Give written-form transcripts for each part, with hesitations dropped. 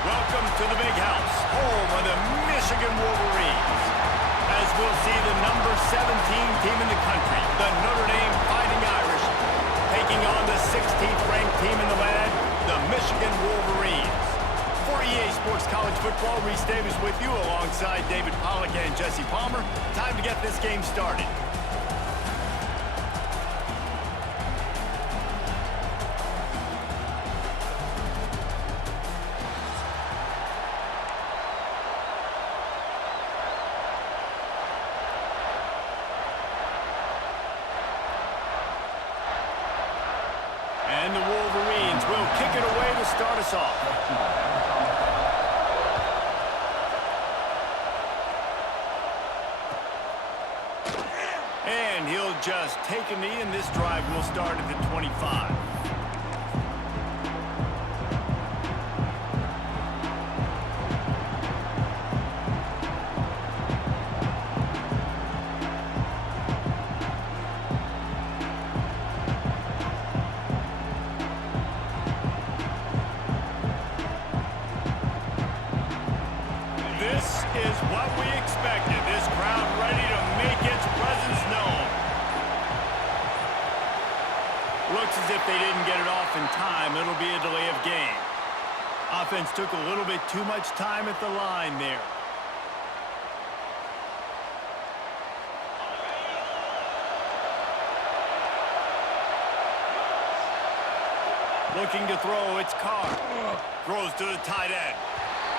Welcome to the big house, home of the Michigan Wolverines. As we'll see the number 17 team in the country, the Notre Dame Fighting Irish, taking on the 16th ranked team in the land, the Michigan Wolverines. For EA Sports College Football, Reese Davis with you alongside David Pollack and Jesse Palmer. Time to get this game started. And the Wolverines will kick it away to start us off. And he'll just take a knee, and this drive will start at the 25. This is what we expected. This crowd ready to make its presence known. Looks as if they didn't get it off in time. It'll be a delay of game. Offense took a little bit too much time at the line there. Looking to throw, it's Carr. Throws to the tight end.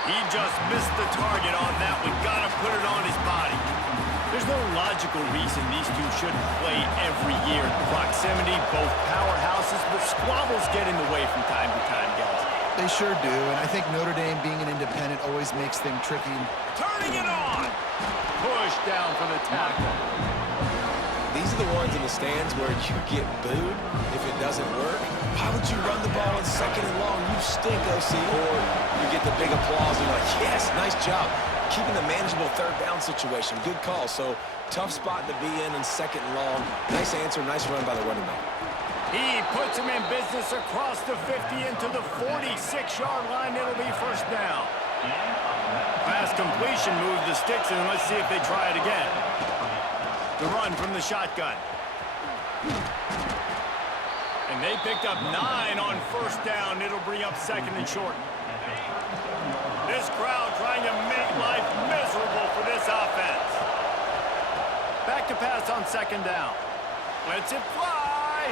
He just missed the target on that one. Got to put it on his body. There's no logical reason these two shouldn't play every year. Proximity, both powerhouses, but squabbles get in the way from time to time, guys. They sure do, and I think Notre Dame being an independent always makes things tricky. Turning it on. Push down for the tackle. These are the ones in the stands where you get booed if it doesn't work. Why would you run the ball in second and long? You stink, OC. Or you get the big applause and you're like, yes, nice job. Keeping the manageable third down situation. Good call. So tough spot to be in second and long. Nice answer, nice run by the running back. He puts him in business across the 50 into the 46-yard line. It'll be first down. Pass completion, move the sticks, and let's see if they try it again. The run from the shotgun. And they picked up 9 on first down. It'll bring up second and short. This crowd trying to make life miserable for this offense. Back to pass on second down. Lets it fly.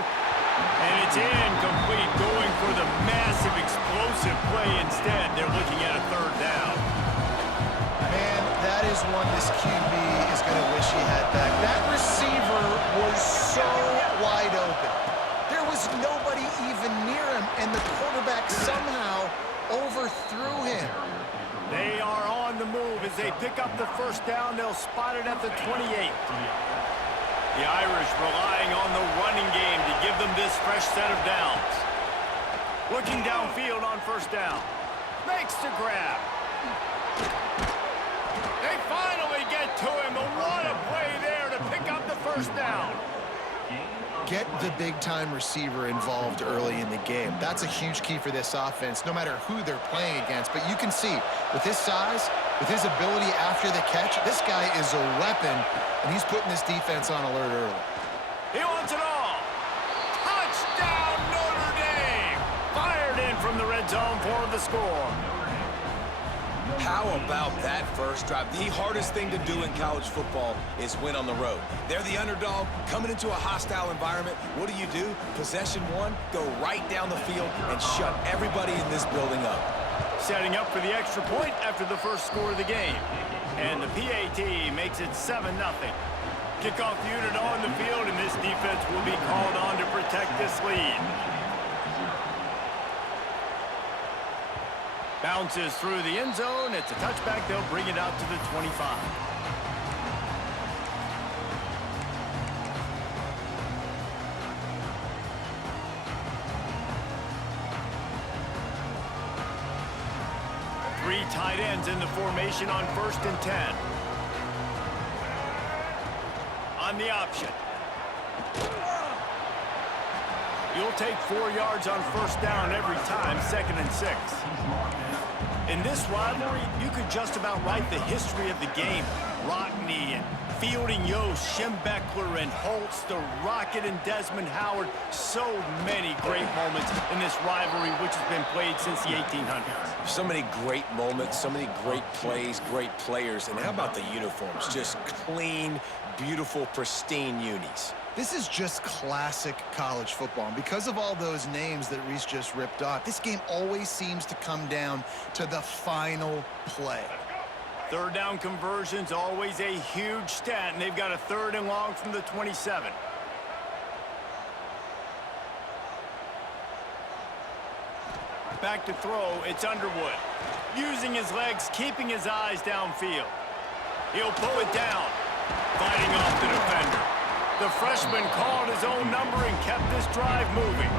And it's incomplete, going for the massive explosive play instead. They're looking at a third down. Man, that is one this QB is going to wish he had back. That receiver was so wide open. There was nobody even near him, and the quarterback somehow overthrew him. They are on the move as they pick up the first down. They'll spot it at the 28. The Irish relying on the running game to give them this fresh set of downs. Looking downfield on first down. Makes the grab. They finally get to him, but what a play there to pick up the first down. Get the big-time receiver involved early in the game. That's a huge key for this offense, no matter who they're playing against. But you can see, with his size, with his ability after the catch, this guy is a weapon, and he's putting this defense on alert early. He wants it all. Touchdown, Notre Dame. Fired in from the red zone for the score. How about that first drive? The hardest thing to do in college football is win on the road. They're the underdog, coming into a hostile environment. What do? Possession one, go right down the field and shut everybody in this building up. Setting up for the extra point after the first score of the game. And the PAT makes it 7-0. Kickoff unit on the field, and this defense will be called on to protect this lead. Bounces through the end zone. It's a touchback. They'll bring it out to the 25. Three tight ends in the formation on 1st and 10. On the option. You'll take 4 yards on first down every time, 2nd and 6. In this rivalry, you could just about write the history of the game. Rockney and Fielding Yost, Schembechler and Holtz, the Rocket and Desmond Howard. So many great moments in this rivalry, which has been played since the 1800s. So many great moments, so many great plays, great players. And how about the uniforms? Just clean, beautiful, pristine unis. This is just classic college football. And because of all those names that Reese just ripped off, this game always seems to come down to the final play. Third down conversion's always a huge stat, and they've got a 3rd and long from the 27. Back to throw, it's Underwood. Using his legs, keeping his eyes downfield. He'll pull it down, fighting off the defender. The freshman called his own number and kept this drive moving.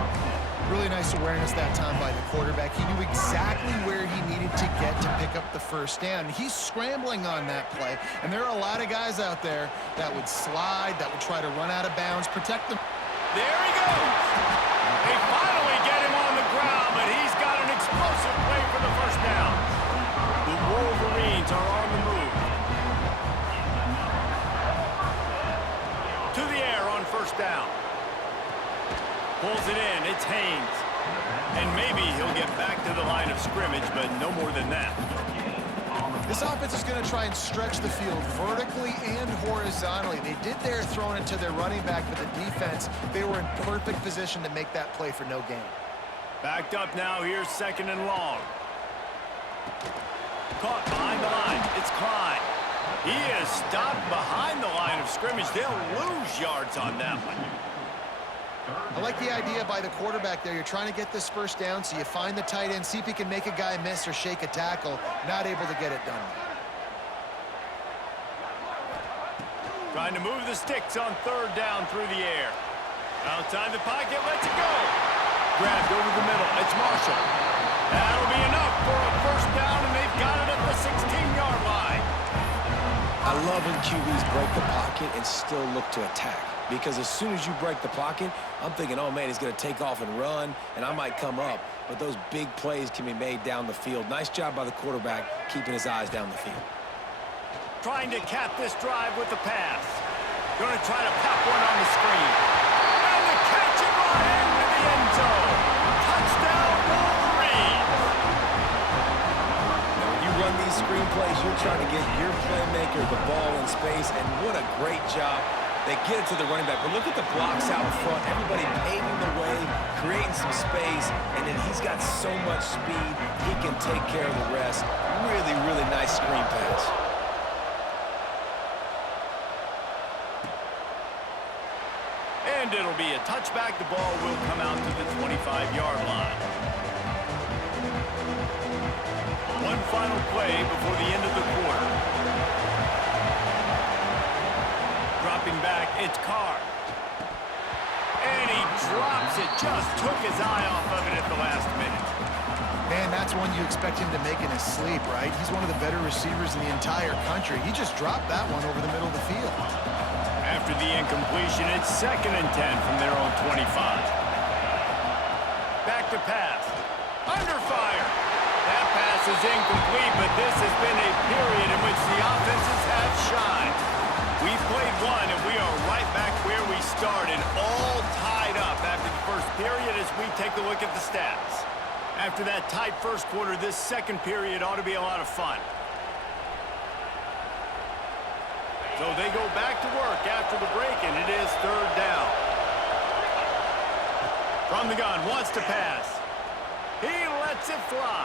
Really nice awareness that time by the quarterback. He knew exactly where he needed to get to pick up the first down. He's scrambling on that play, and there are a lot of guys out there that would slide, that would try to run out of bounds, protect them. There he goes. They finally get him on the ground, but he's got an explosive play for the first down. The Wolverines are on the move. To the air on first down. Pulls it in, it's Haynes. And maybe he'll get back to the line of scrimmage, but no more than that. This offense is going to try and stretch the field vertically and horizontally. They did their throwing it to their running back, but the defense, they were in perfect position to make that play for no gain. Backed up now, here's 2nd and long. Caught behind the line, it's Klein. He is stopped behind the line of scrimmage. They'll lose yards on that one. I like the idea by the quarterback there. You're trying to get this first down, so you find the tight end, see if he can make a guy miss or shake a tackle. Not able to get it done. Trying to move the sticks on 3rd down through the air. Outside the pocket, lets it go. Grabbed over the middle, it's Marshall. That'll be enough for a first down, and they've got it at the 16-yard line. I love when QBs break the pocket and still look to attack. Because as soon as you break the pocket, I'm thinking, oh, man, he's going to take off and run, and I might come up. But those big plays can be made down the field. Nice job by the quarterback keeping his eyes down the field. Trying to cap this drive with the pass. Going to try to pop one on the screen. And the catch and run into the end zone. Touchdown, Wolverines. Now, when you run these screen plays, you're trying to get your playmaker the ball in space, and what a great job. They get it to the running back, but look at the blocks out in front. Everybody paving the way, creating some space, and then he's got so much speed, he can take care of the rest. Really, really nice screen pass. And it'll be a touchback. The ball will come out to the 25-yard line. One final play before the end of the quarter. Dropping back, it's Carr. And he drops it. Just took his eye off of it at the last minute. Man, that's one you expect him to make in his sleep, right? He's one of the better receivers in the entire country. He just dropped that one over the middle of the field. After the incompletion, it's 2nd and 10 from their own 25. Back to pass. Under fire. That pass is incomplete, but this has been a period in which the offenses have shined. We've played one, and we are right back where we started, all tied up after the first period as we take a look at the stats. After that tight first quarter, this second period ought to be a lot of fun. So they go back to work after the break, and it is 3rd down. From the gun, wants to pass. He lets it fly.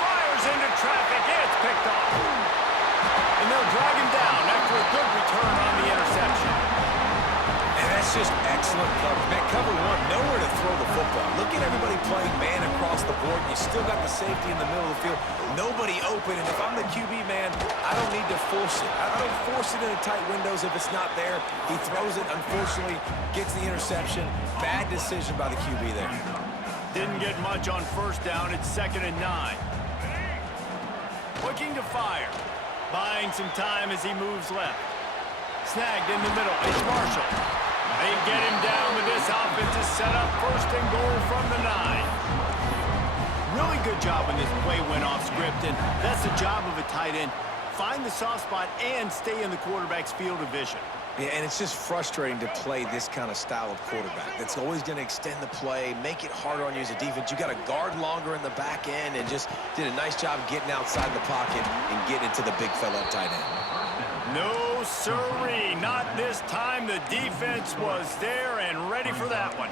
Fires into traffic. It's picked off. And they'll drag him down after a good return on the interception. And that's just excellent cover. Man, cover one, nowhere to throw the football. Look at everybody playing man across the board. You still got the safety in the middle of the field. Nobody open, and if I'm the QB, man, I don't need to force it. I don't force it into tight windows if it's not there. He throws it, unfortunately, gets the interception. Bad decision by the QB there. Didn't get much on first down. It's 2nd and 9. Looking to fire. Buying some time as he moves left. Snagged in the middle. It's Marshall. They get him down, but this offense is set up 1st and goal from the 9. Really good job when this play went off script, and that's the job of a tight end. Find the soft spot and stay in the quarterback's field of vision. Yeah, and it's just frustrating to play this kind of style of quarterback. That's always going to extend the play, make it harder on you as a defense. You got to guard longer in the back end, and just did a nice job getting outside the pocket and getting into the big fella at tight end. No, sirree, not this time. The defense was there and ready for that one.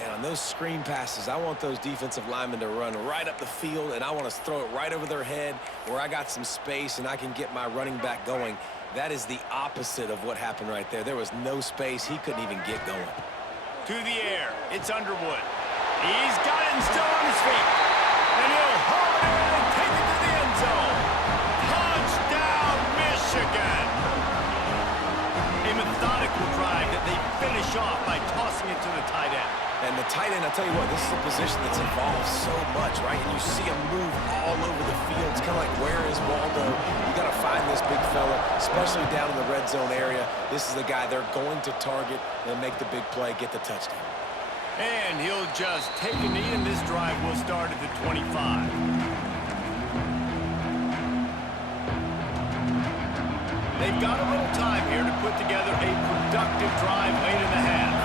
Man, on those screen passes, I want those defensive linemen to run right up the field, and I want to throw it right over their head where I got some space and I can get my running back going. That is the opposite of what happened right there. There was no space. He couldn't even get going. To the air. It's Underwood. He's got it and still on his feet. And he'll hold it and take it to the end zone. Touchdown, Michigan. A methodical drive that they finish off by tossing it to the tight end. And the tight end, I'll tell you what, this is a position that's involved so much, right? And you see him move all over the field. It's kind of like, where is Waldo? You got to find this big fella, especially down in the red zone area. This is the guy they're going to target and make the big play, get the touchdown. And he'll just take a knee, and this drive will start at the 25. They've got a little time here to put together a productive drive late in the half.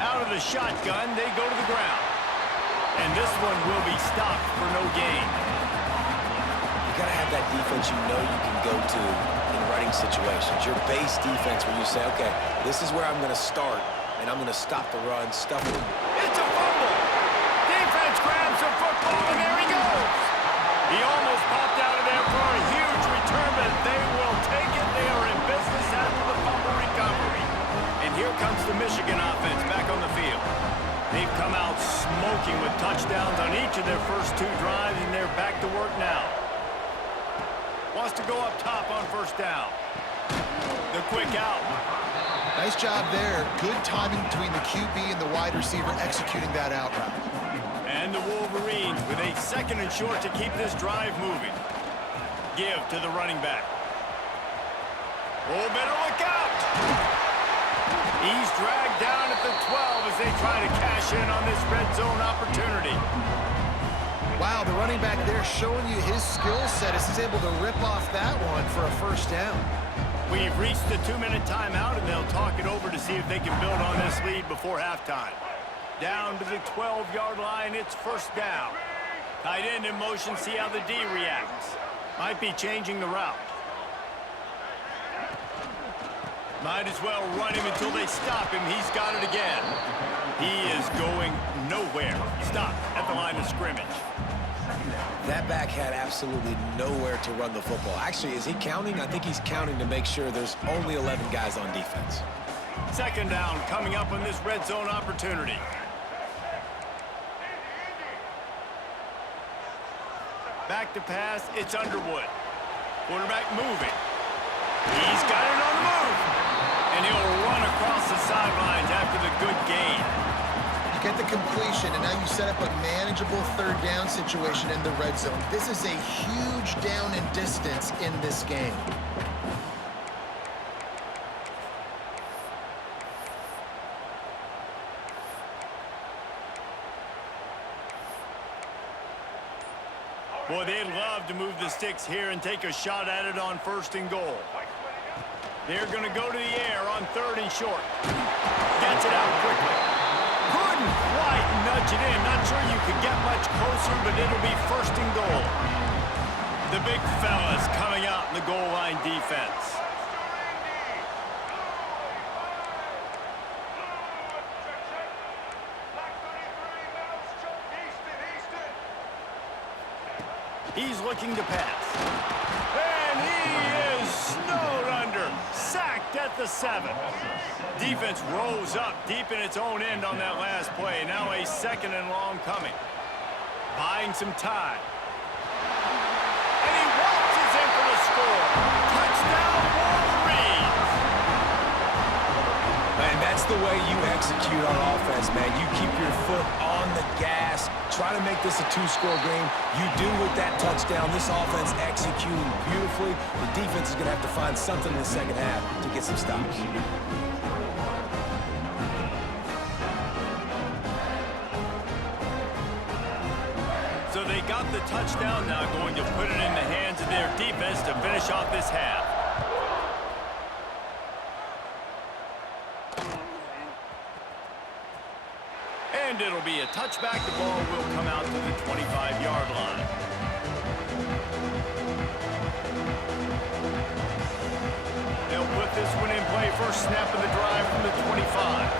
Out of the shotgun, they go to the ground. And this one will be stopped for no gain. You got to have that defense you know you can go to in running situations. Your base defense where you say, okay, this is where I'm going to start, and I'm going to stop the run, stuff it. It's a fumble. Defense grabs the football, and there he goes. He almost popped out of there for a huge return, but they will take it. They are in business after the fumble recovery. And here comes the Michigan offense back on the field. They've come out smoking with touchdowns on each of their first two drives, and they're back to work now. Wants to go up top on first down. The quick out. Nice job there. Good timing between the QB and the wide receiver executing that out route. And the Wolverines with a second and short to keep this drive moving. Give to the running back. Oh, better look out! He's dragged down at the 12 as they try to cash in on this red zone opportunity. Wow, the running back there showing you his skill set as he's able to rip off that one for a first down. We've reached the 2-minute timeout, and they'll talk it over to see if they can build on this lead before halftime. Down to the 12-yard line, it's first down. Tight end in motion, see how the D reacts. Might be changing the route. Might as well run him until they stop him. He's got it again. He is going nowhere. Stop at the line of scrimmage. That back had absolutely nowhere to run the football. Actually, is he counting? I think he's counting to make sure there's only 11 guys on defense. Second down coming up on this red zone opportunity. Back to pass, it's Underwood. Quarterback moving. He's got it on the move. And he'll run across the sidelines after the good gain. You get the completion, and now you set up a manageable third down situation in the red zone. This is a huge down in distance in this game. Boy, they'd love to move the sticks here and take a shot at it on first and goal. They're going to go to the air on third and short. Gets it out quickly. Couldn't quite nudge it in. Not sure you could get much closer, but it'll be first and goal. The big fellas coming out in the goal line defense. He's looking to pass. And he is snowed under. Sacked at the 7. Defense rose up deep in its own end on that last play. Now a second and long coming. Buying some time. And he waltzes in for the score. Touchdown, Wolverines. Man, that's the way you execute on offense, man. You keep your foot on the gas. Try to make this a two-score game. You do with that touchdown. This offense executing beautifully. The defense is going to have to find something in the second half to get some stops. They got the touchdown, now going to put it in the hands of their defense to finish off this half. And it'll be a touchback. The ball will come out to the 25-yard line. They'll put this one in play. First snap of the drive from the 25.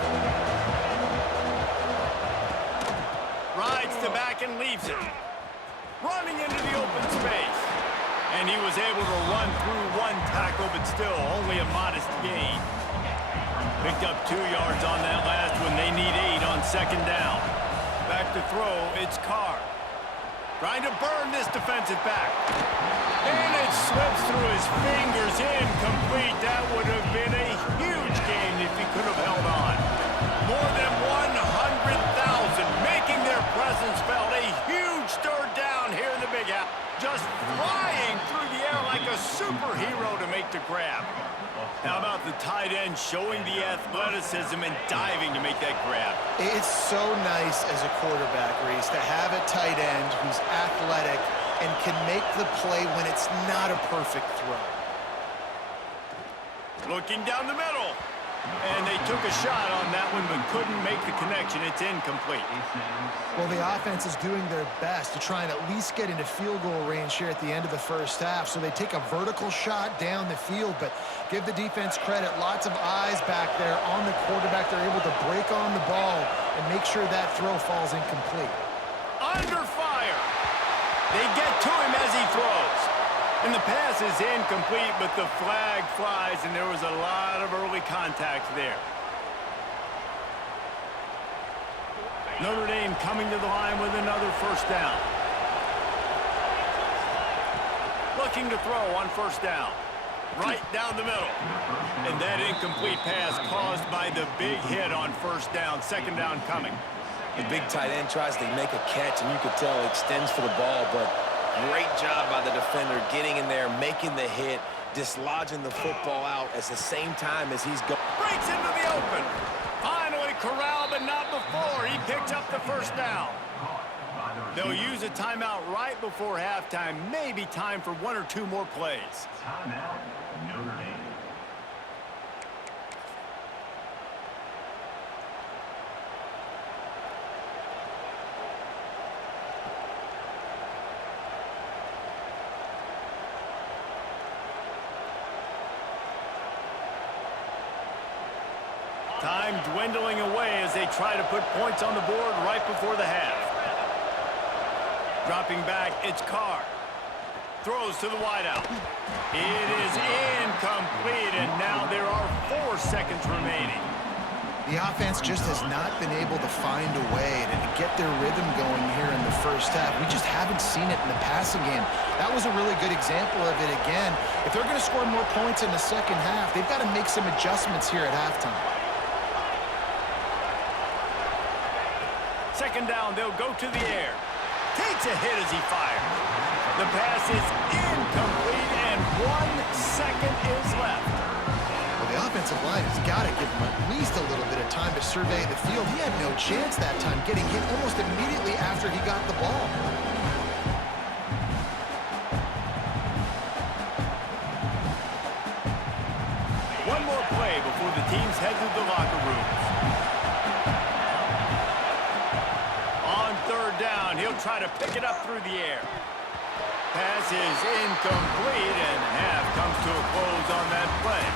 Rides to back and leaves it. Running into the open space. And he was able to run through one tackle, but still only a modest gain. Picked up 2 yards on that last one. They need 8 on second down. Back to throw, it's Carr. Trying to burn this defensive back. And it slips through his fingers, incomplete. That would have been a huge gain if he could have held on. More than 100,000 making their presence felt. A huge third down here in the big house. Just flying through the air like a superhero to make the grab. How about the tight end showing the athleticism and diving to make that grab? It's so nice as a quarterback, Reese, to have a tight end who's athletic and can make the play when it's not a perfect throw. Looking down the middle. And they took a shot on that one, but couldn't make the connection. It's incomplete. Well, the offense is doing their best to try and at least get into field goal range here at the end of the first half. So they take a vertical shot down the field, but give the defense credit. Lots of eyes back there on the quarterback. They're able to break on the ball and make sure that throw falls incomplete. Under fire. They get to him as he throws. And the pass is incomplete, but the flag flies, and there was a lot of early contact there. Notre Dame coming to the line with another first down. Looking to throw on first down. Right down the middle. And that incomplete pass caused by the big hit on first down. Second down coming. The big tight end tries to make a catch, and you could tell it extends for the ball, but great job by the defender getting in there, making the hit, dislodging the football out at the same time as he's going. Breaks into the open. Finally corralled, but not before. He picks up the first down. They'll use a timeout right before halftime. Maybe time for 1 or 2 more plays. Timeout, Notre Dame. Time dwindling away as they try to put points on the board right before the half. Dropping back, it's Carr. Throws to the wideout. It is incomplete, and now there are 4 seconds remaining. The offense just has not been able to find a way to get their rhythm going here in the first half. We just haven't seen it in the passing game. That was a really good example of it again. If they're going to score more points in the second half, they've got to make some adjustments here at halftime. Second down, they'll go to the air. Takes a hit as he fires. The pass is incomplete, and 1 second is left. Well, the offensive line has got to give him at least a little bit of time to survey the field. He had no chance that time, getting hit almost immediately after he got the ball. One more play before the teams head to the locker rooms. On third down, he'll try to pick it up through the air. Pass is incomplete, and half comes to a close on that play.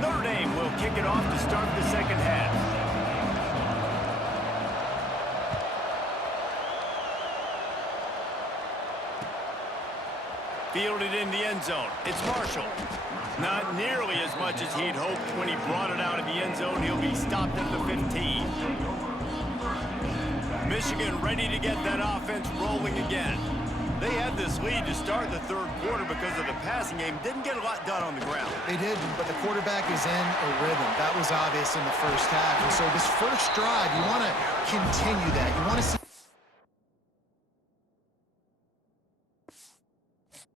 Notre Dame will kick it off to start the second half. Fielded in the end zone. It's Marshall. Not nearly as much as he'd hoped when he brought it out of the end zone. He'll be stopped at the 15. Michigan ready to get that offense rolling again. They had this lead to start the third quarter because of the passing game. Didn't get a lot done on the ground. They did, but the quarterback is in a rhythm. That was obvious in the first half. And so this first drive, you want to continue that. You want to see